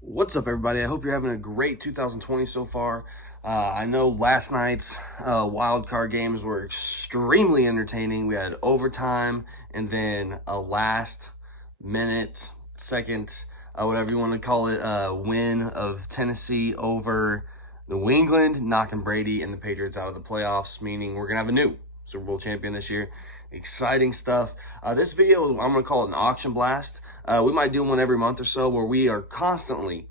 What's up, everybody? I hope you're having a great 2020 so far. I know last night's wild card games were extremely entertaining. We had overtime and then a last minute, second, whatever you want to call it, win of Tennessee over New England, knocking Brady and the Patriots out of the playoffs, meaning we're going to have a new Super Bowl champion this year. Exciting stuff. This video, I'm going to call it an auction blast. We might do one every month or so where we are constantly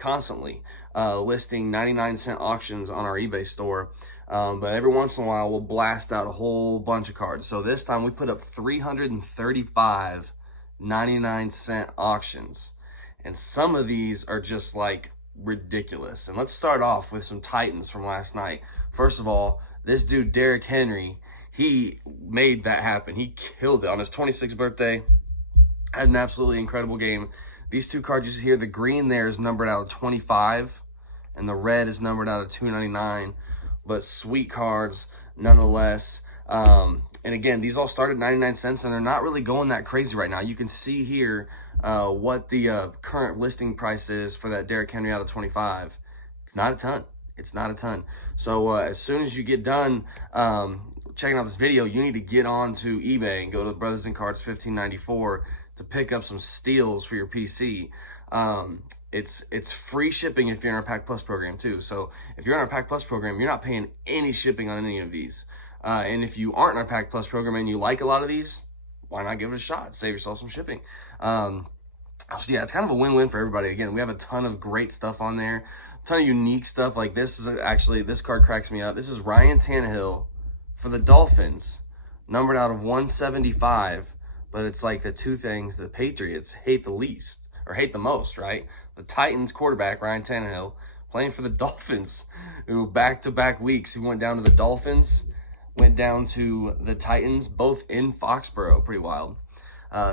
listing 99-cent auctions on our eBay store. But every once in a while, we'll blast out a whole bunch of cards. So this time we put up 335 99-cent auctions. And some of these are just like ridiculous. And let's start off with some Titans from last night. First of all, this dude, Derrick Henry, he made that happen. He killed it on his 26th birthday. Had an absolutely incredible game. These two cards you see here, the green there is numbered out of 25, and the red is numbered out of 299. But sweet cards nonetheless. And again, these all started 99 cents, and they're not really going that crazy right now. You can see here what the current listing price is for that Derrick Henry out of 25. It's not a ton. It's not a ton. So as soon as you get done checking out this video, you need to get on to eBay and go to Brothers and Cards 1594 to pick up some steals for your PC. It's free shipping if you're in our Pack Plus program too. So if you're in our Pack Plus program, you're not paying any shipping on any of these. And if you aren't in our Pack Plus program and you like a lot of these, why not give it a shot? Save yourself some shipping. So yeah, it's kind of a win-win for everybody. Again, we have a ton of great stuff on there, a ton of unique stuff. Like this is actually, this card cracks me up. This is Ryan Tannehill for the Dolphins, numbered out of 175, but it's like the two things the Patriots hate the least, or hate the most, right? The Titans quarterback, Ryan Tannehill, playing for the Dolphins, who back-to-back weeks, he went down to the Dolphins, went down to the Titans, both in Foxborough, pretty wild.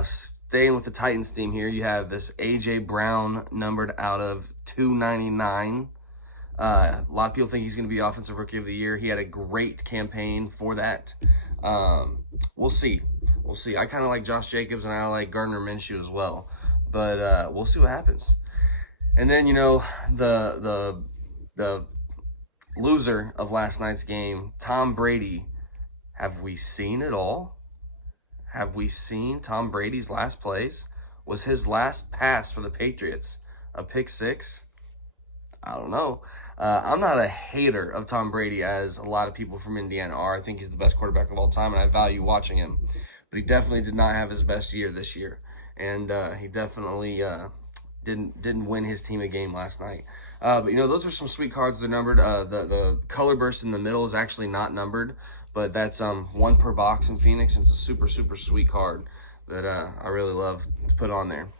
Staying with the Titans theme here, you have this A.J. Brown numbered out of 299. A lot of people think he's going to be Offensive Rookie of the Year. He had a great campaign for that. We'll see. We'll see. I kind of like Josh Jacobs, and I like Gardner Minshew as well. But we'll see what happens. And then, you know, the loser of last night's game, Tom Brady. Have we seen it all? Have we seen Tom Brady's last plays? Was his last pass for the Patriots a pick six? I don't know. I'm not a hater of Tom Brady, as a lot of people from Indiana are. I think he's the best quarterback of all time, and I value watching him. But he definitely did not have his best year this year, and he definitely didn't win his team a game last night. But you know, those are some sweet cards. They're numbered. The color burst in the middle is actually not numbered, but that's one per box in Phoenix, and it's a super sweet card that I really love to put on there.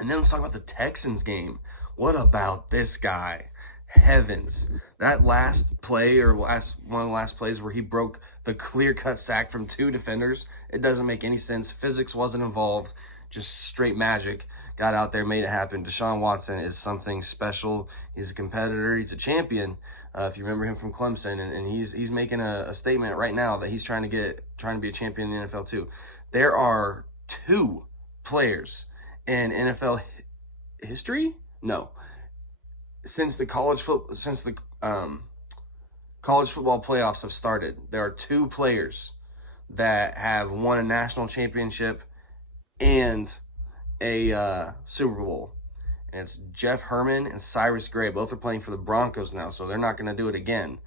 And then let's talk about the Texans game. What about this guy? Heavens. That last play, or one of the last plays where he broke the clear-cut sack from two defenders, it doesn't make any sense. Physics wasn't involved. Just straight magic. Got out there, made it happen. Deshaun Watson is something special. He's a competitor. He's a champion. If you remember him from Clemson, and he's making a statement right now that he's trying to be a champion in the NFL too. There are two players in NFL history? No. Since the college football playoffs have started, there are two players that have won a national championship and a Super Bowl. And it's Jeff Herman and Cyrus Gray. Both are playing for the Broncos now, so they're not going to do it again.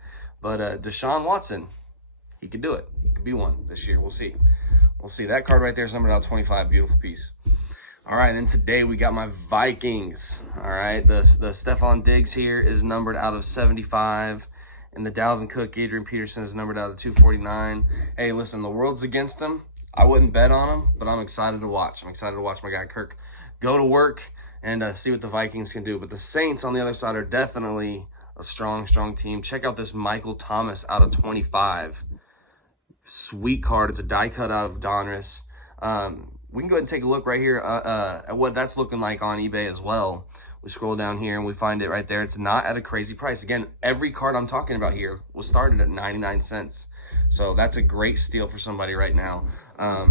But Deshaun Watson, he could do it. He could be one this year. We'll see. We'll see. That card right there is numbered out 25. Beautiful piece. All right, and today we got my Vikings. All right, the Stephon Diggs here is numbered out of 75, and the Dalvin Cook, Adrian Peterson is numbered out of 249. Hey, listen, the world's against him. I wouldn't bet on him, but I'm excited to watch. I'm excited to watch my guy Kirk go to work and see what the Vikings can do. But the Saints on the other side are definitely a strong team. Check out this Michael Thomas out of 25. Sweet card. It's a die cut out of Donruss. We can go ahead and take a look right here at what that's looking like on eBay as well. We scroll down here and we find it right there. It's not at a crazy price. Again, every card I'm talking about here was started at 99 cents. So that's a great steal for somebody right now.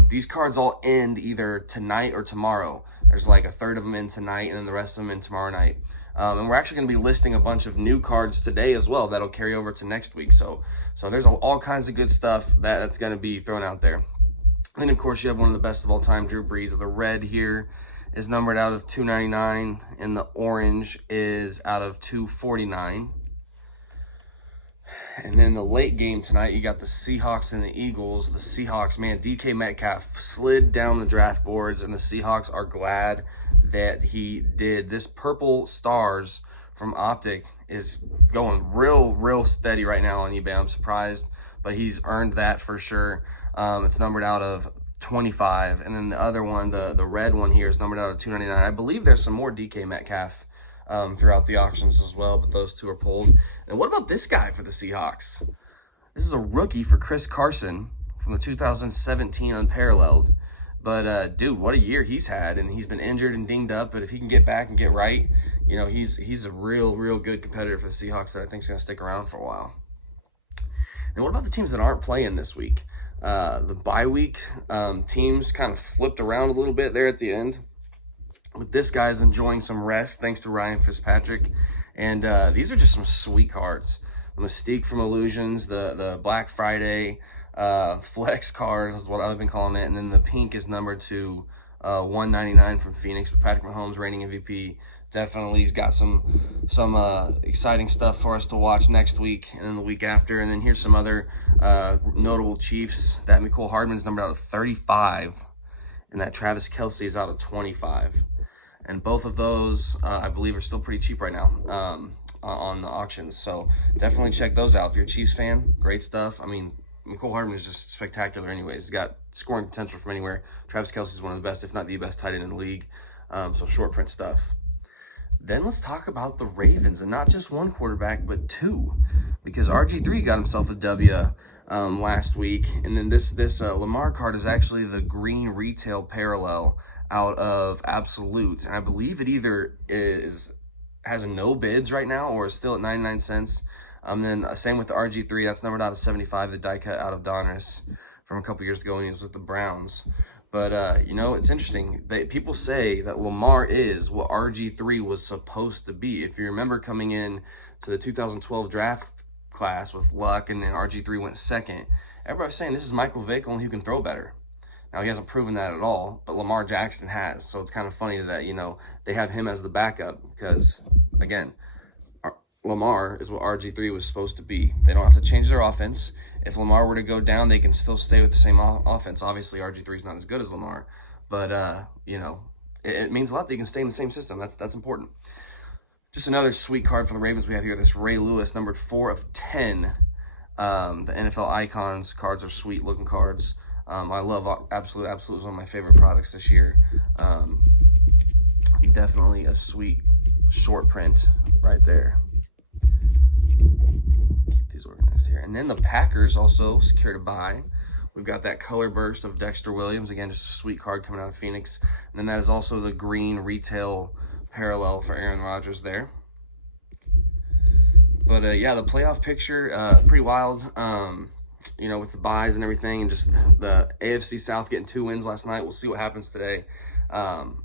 These cards all end either tonight or tomorrow. There's like a third of them in tonight and then the rest of them in tomorrow night. And we're actually going to be listing a bunch of new cards today as well that'll carry over to next week. So there's all kinds of good stuff that's going to be thrown out there. And then, of course, you have one of the best of all time, Drew Brees. The red here is numbered out of 299, and the orange is out of 249. And then the late game tonight, you got the Seahawks and the Eagles. The Seahawks, man, DK Metcalf slid down the draft boards, and the Seahawks are glad that he did. This purple stars from Optic is going real steady right now on eBay. I'm surprised, but he's earned that for sure. It's numbered out of 25, and then the other one, the red one here, is numbered out of 299. I believe there's some more DK Metcalf throughout the auctions as well, but those two are pulled. And what about this guy for the Seahawks? This is a rookie for Chris Carson from the 2017 Unparalleled. But dude, what a year he's had, and he's been injured and dinged up. But if he can get back and get right, you know, he's a real good competitor for the Seahawks that I think is going to stick around for a while. And what about the teams that aren't playing this week? The bye week teams kind of flipped around a little bit there at the end. But this guy's enjoying some rest thanks to Ryan Fitzpatrick. And these are just some sweet cards. The Mystique from Illusions, the Black Friday flex card is what I've been calling it. And then the pink is numbered to 199 from Phoenix. But Patrick Mahomes, reigning MVP, definitely he's got some exciting stuff for us to watch next week and then the week after. And then here's some other notable Chiefs. That Mecole Hardman's numbered out of 35, and that Travis Kelce is out of 25. And both of those, I believe, are still pretty cheap right now on the auctions. So definitely check those out. If you're a Chiefs fan, great stuff. I mean, Mecole Hardman is just spectacular anyways. He's got scoring potential from anywhere. Travis Kelce is one of the best, if not the best, tight end in the league. So short print stuff. Then let's talk about the Ravens, and not just one quarterback, but two. Because RG3 got himself a W last week. And then this Lamar card is actually the green retail parallel out of Absolute, and I believe it either has no bids right now or is still at 99 cents. Then same with the RG3, that's numbered out of 75, the die cut out of Donruss from a couple years ago when he was with the Browns. But you know, it's interesting that people say that Lamar is what RG3 was supposed to be. If you remember coming in to the 2012 draft class with Luck, and then RG3 went second, everybody was saying this is Michael Vick, only who can throw better. Now, he hasn't proven that at all, but Lamar Jackson has. So it's kind of funny that, you know, they have him as the backup because, again, Lamar is what RG3 was supposed to be. They don't have to change their offense. If Lamar were to go down, they can still stay with the same offense. Obviously, RG3 is not as good as Lamar, but, you know, it means a lot that you can stay in the same system. That's important. Just another sweet card for the Ravens we have here, this Ray Lewis, numbered 4 of 10. The NFL Icons cards are sweet-looking cards. I love Absolute. Absolute is one of my favorite products this year. Definitely a sweet short print right there. Keep these organized here. And then the Packers also secured a buy. We've got that color burst of Dexter Williams. Again, just a sweet card coming out of Phoenix. And then that is also the green retail parallel for Aaron Rodgers there. But yeah, the playoff picture, pretty wild. You know, with the buys and everything, and just the AFC South getting 2 wins last night. We'll see what happens today. I'm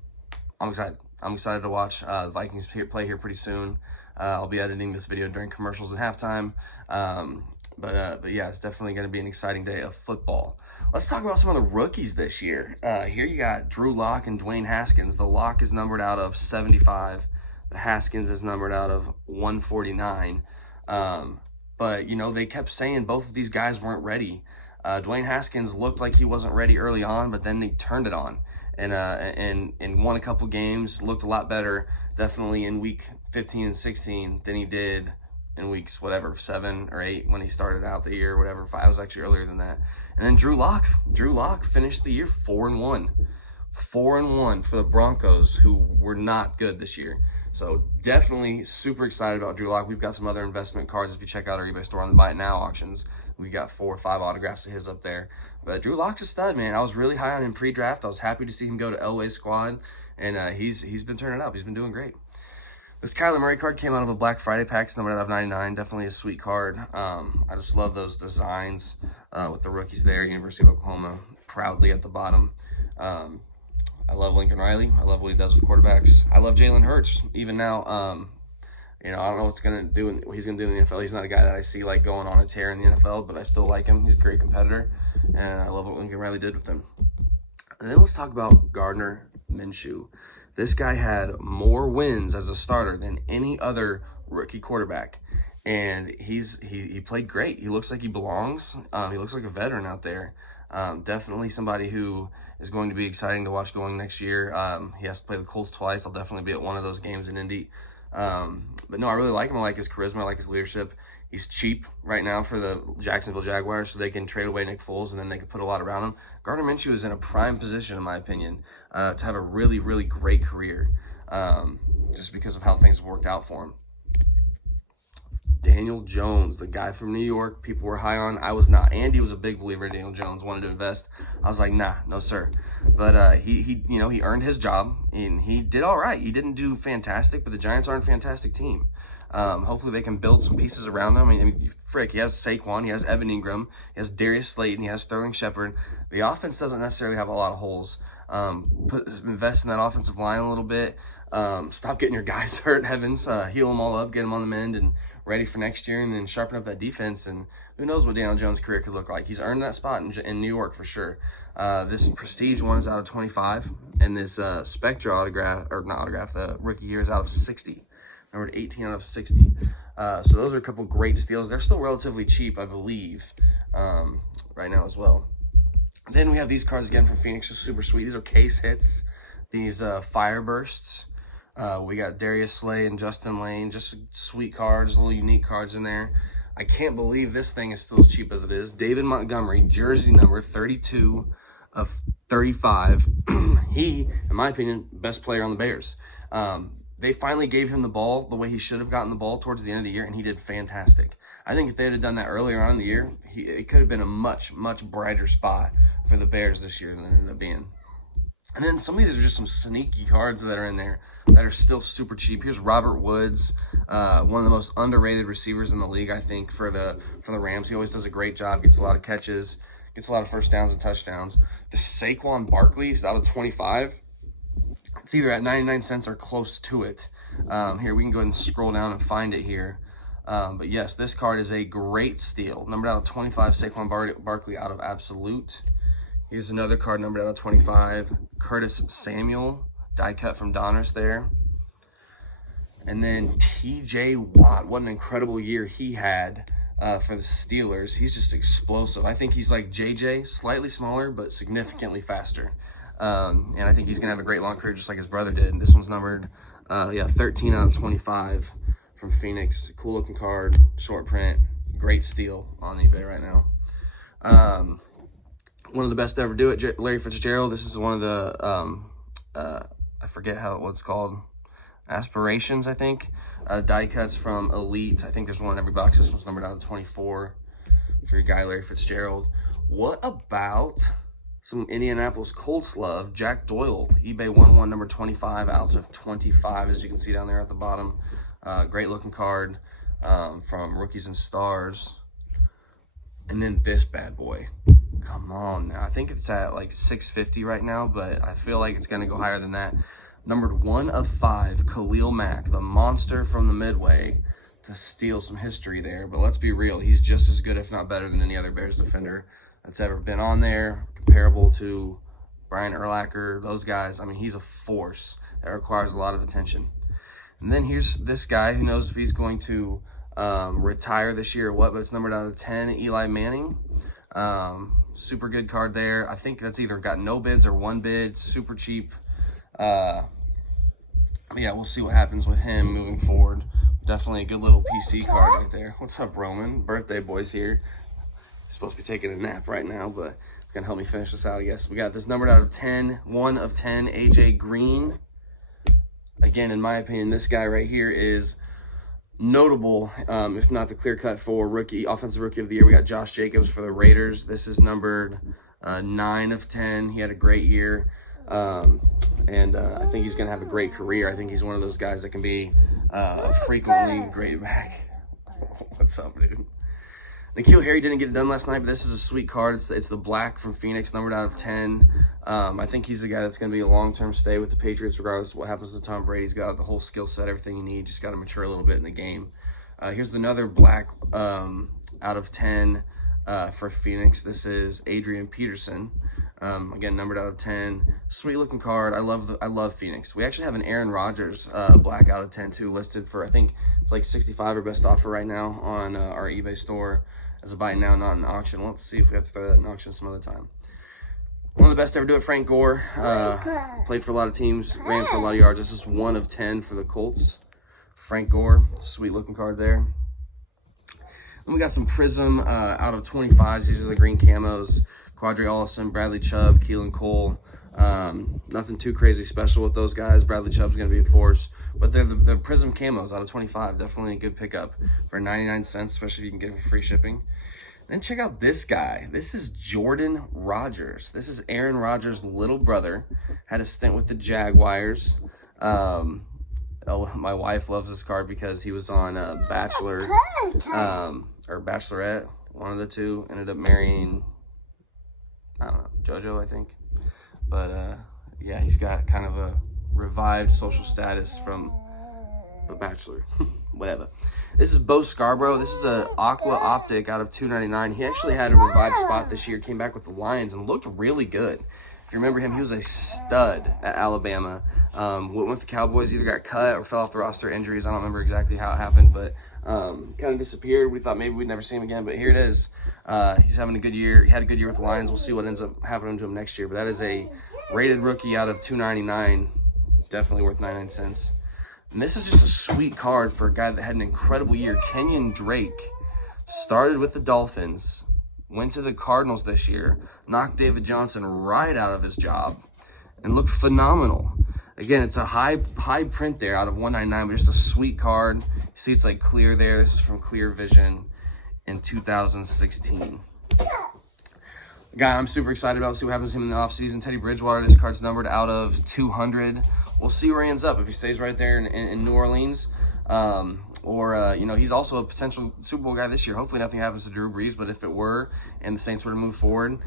excited. I'm excited to watch the Vikings play here pretty soon. I'll be editing this video during commercials and halftime. But yeah, it's definitely going to be an exciting day of football. Let's talk about some of the rookies this year. Here you got Drew Lock and Dwayne Haskins. The Lock is numbered out of 75. The Haskins is numbered out of 149. But, you know, they kept saying both of these guys weren't ready. Dwayne Haskins looked like he wasn't ready early on, but then he turned it on and won a couple games, looked a lot better, definitely in week 15 and 16 than he did in weeks, 7 or 8 when he started out the year, 5. It was actually earlier than that. And then Drew Lock finished the year 4-1. 4-1 for the Broncos, who were not good this year. So definitely super excited about Drew Lock. We've got some other investment cards. If you check out our eBay store on the Buy It Now auctions, we got 4 or 5 autographs of his up there. But Drew Lock's a stud, man. I was really high on him pre-draft. I was happy to see him go to Elway's squad, and he's been turning up. He's been doing great. This Kyler Murray card came out of a Black Friday pack, it's numbered out of 99. Definitely a sweet card. I just love those designs with the rookies there. University of Oklahoma. proudly at the bottom. I love Lincoln Riley. I love what he does with quarterbacks. I love Jalen Hurts. Even now, I don't know what he's gonna do in the NFL. He's not a guy that I see like going on a tear in the NFL, but I still like him. He's a great competitor, and I love what Lincoln Riley did with him. And then let's talk about Gardner Minshew. This guy had more wins as a starter than any other rookie quarterback, and he played great. He looks like he belongs. He looks like a veteran out there. Definitely somebody who is going to be exciting to watch going next year. He has to play the Colts twice. I'll definitely be at one of those games in Indy. But no, I really like him. I like his charisma. I like his leadership. He's cheap right now for the Jacksonville Jaguars, so they can trade away Nick Foles, and then they can put a lot around him. Gardner Minshew is in a prime position, in my opinion, to have a really, really great career, just because of how things have worked out for him. Daniel Jones, the guy from New York, people were high on. I was not. Andy was a big believer in Daniel Jones, wanted to invest. I was like, nah, no sir. But he earned his job, and he did all right. He didn't do fantastic, but the Giants aren't a fantastic team. Hopefully they can build some pieces around him. I mean, he has Saquon, he has Evan Ingram, he has Darius Slayton, he has Sterling Shepard. The offense doesn't necessarily have a lot of holes. Invest in that offensive line a little bit. Stop getting your guys hurt, Evans. Heal them all up, get them on the mend, and ready for next year, and then sharpen up that defense. And who knows what Daniel Jones' career could look like. He's earned that spot in New York for sure. This Prestige one is out of 25, and this Spectra autograph, or not autograph, the rookie here is out of 60. Numbered 18 out of 60. So those are a couple great steals. They're still relatively cheap, I believe, right now as well. Then we have these cards again from Phoenix, just super sweet. These are case hits. These fire bursts. We got Darius Slay and Justin Lane, just sweet cards, little unique cards in there. I can't believe this thing is still as cheap as it is. David Montgomery, jersey number 32 of 35. He, in my opinion, best player on the Bears. They finally gave him the ball the way he should have gotten the ball towards the end of the year, and he did fantastic. I think if they had done that earlier on in the year, it could have been a much, much brighter spot for the Bears this year than it ended up being. And then some of these are just some sneaky cards that are in there that are still super cheap. Here's Robert Woods, one of the most underrated receivers in the league, I think, for the Rams. He always does a great job, gets a lot of catches, gets a lot of first downs and touchdowns. The Saquon Barkley is out of 25. It's either at 99 cents or close to it. Here, we can go ahead and scroll down and find it here. But yes, this card is a great steal. Numbered out of 25, Saquon Barkley out of Absolute. Here's another card numbered out of 25, Curtis Samuel, die cut from Donruss there. And then T.J. Watt, what an incredible year he had for the Steelers. He's just explosive. I think he's like J.J., slightly smaller, but significantly faster. And I think he's going to have a great long career just like his brother did. This one's numbered, 13 out of 25 from Phoenix. Cool looking card, short print, great steal on eBay right now. One of the best to ever do it, Larry Fitzgerald. This is one of the, I forget what's called, Aspirations, I think. Die cuts from Elite. I think there's one in every box. This one's numbered out of 24 for your guy, Larry Fitzgerald. What about some Indianapolis Colts love? Jack Doyle, eBay 1-1, number 25 out of 25, as you can see down there at the bottom. Great looking card from Rookies and Stars. And then this bad boy. Come on now. I think it's at like 650 right now, but I feel like it's going to go higher than that. Numbered 1 of 5, Khalil Mack, the monster from the Midway, to steal some history there. But let's be real, he's just as good, if not better, than any other Bears defender that's ever been on there. Comparable to Brian Urlacher, those guys. I mean, he's a force that requires a lot of attention. And then here's this guy who knows if he's going to retire this year or what, but it's numbered out of 10, Eli Manning. Super good card there. I think that's either got no bids or one bid. Super cheap. Yeah, we'll see what happens with him moving forward. Definitely a good little PC card right there. What's up, Roman? Birthday boy's here. He's supposed to be taking a nap right now, but it's going to help me finish this out, I guess. We got this numbered out of 10, 1 of 10, AJ Green. Again, in my opinion, this guy right here is notable, if not the clear cut for offensive rookie of the year. We got Josh Jacobs for the Raiders. This is numbered 9 of 10. He had a great year, and I think he's going to have a great career. I think he's one of those guys that can be a frequently great back. What's up, dude? N'Keal Harry didn't get it done last night, but this is a sweet card. It's the black from Phoenix, numbered out of 10. I think he's the guy that's going to be a long-term stay with the Patriots, regardless of what happens to Tom Brady. He's got the whole skill set, everything you need. Just got to mature a little bit in the game. Here's another black out of 10 for Phoenix. This is Adrian Peterson. Again, numbered out of 10. Sweet looking card. I love Phoenix. We actually have an Aaron Rodgers black out of 10 too, listed for, I think it's like 65 or best offer right now on our eBay store as a buy now, not an auction. Let's see if we have to throw that in auction some other time. One of the best to ever do it, Frank Gore. Played for a lot of teams, ran for a lot of yards. This is 1 of 10 for the Colts. Frank Gore, sweet looking card there. And we got some Prism out of 25s. These are the green camos. Quadri Allison, Bradley Chubb, Keelan Cole. Nothing too crazy special with those guys. Bradley Chubb's going to be a force. But they're the Prism camos out of 25. Definitely a good pickup for 99 cents, especially if you can get it for free shipping. Then check out this guy. This is Jordan Rodgers. This is Aaron Rodgers' little brother. Had a stint with the Jaguars. My wife loves this card because he was on Bachelor or Bachelorette. One of the two. Ended up marrying, I don't know, JoJo, I think. But yeah, he's got kind of a revived social status from The Bachelor. Whatever. This is Bo Scarborough. This is a Aqua Optic out of $2.99. He actually had a revived spot this year. Came back with the Lions and looked really good. If you remember him, he was a stud at Alabama. Went with the Cowboys, either got cut or fell off the roster, injuries. I don't remember exactly how it happened, but kind of disappeared. We thought maybe we'd never see him again, but here it is. He's having a good year. He had a good year with the Lions. We'll see what ends up happening to him next year, but that is a rated rookie out of $2.99. Definitely worth 99 cents. And this is just a sweet card for a guy that had an incredible year. Kenyon Drake started with the Dolphins, went to the Cardinals this year, knocked David Johnson right out of his job, and looked phenomenal. Again, it's a high print there out of $199, but just a sweet card. You see it's like clear there. This is from Clear Vision in 2016. Guy I'm super excited about. See what happens to him in the offseason. Teddy Bridgewater, this card's numbered out of 200. We'll see where he ends up. If he stays right there in New Orleans, or you know, he's also a potential Super Bowl guy this year. Hopefully nothing happens to Drew Brees, but if it were and the Saints were to move forward,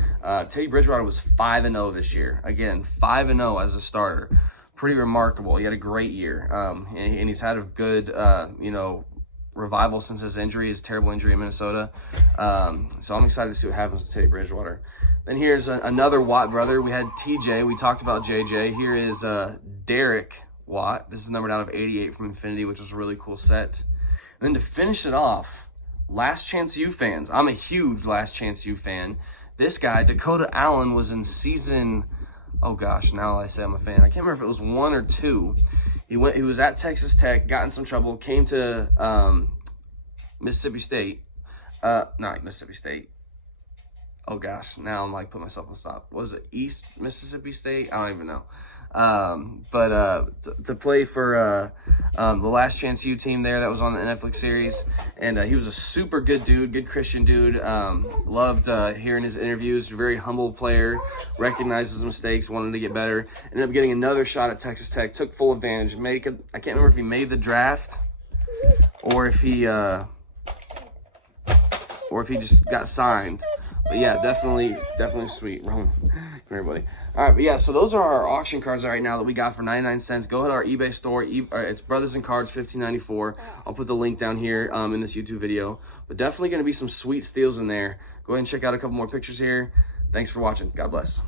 Teddy Bridgewater was 5-0 this year. Again, 5-0 as a starter. Pretty remarkable. He had a great year, and he's had a good, you know, revival since his injury, his terrible injury in Minnesota. So I'm excited to see what happens to Teddy Bridgewater. Then here's another Watt brother. We had TJ. We talked about JJ. Here is Derek Watt. This is numbered out of 88 from Infinity, which was a really cool set. And then to finish it off, Last Chance U fans. I'm a huge Last Chance U fan. This guy, Dakota Allen, was in season, oh gosh, now I say I'm a fan. I can't remember if it was 1 or 2. He was at Texas Tech, got in some trouble, came to Mississippi State. Not Mississippi State. Oh gosh, now I'm like putting myself on stop. Was it East Mississippi State? I don't even know. But to play for the Last Chance U team there that was on the Netflix series, and he was a super good dude, good Christian dude. Loved hearing his interviews. Very humble player, recognized his mistakes, wanted to get better. Ended up getting another shot at Texas Tech. Took full advantage. I can't remember if he made the draft or if he just got signed. But yeah, definitely sweet. Wrong. Come here, buddy. All right, but yeah, so those are our auction cards right now that we got for 99 cents. Go ahead to our eBay store. It's Brothers and Cards, $15.94. I'll put the link down here in this YouTube video. But definitely going to be some sweet steals in there. Go ahead and check out a couple more pictures here. Thanks for watching. God bless.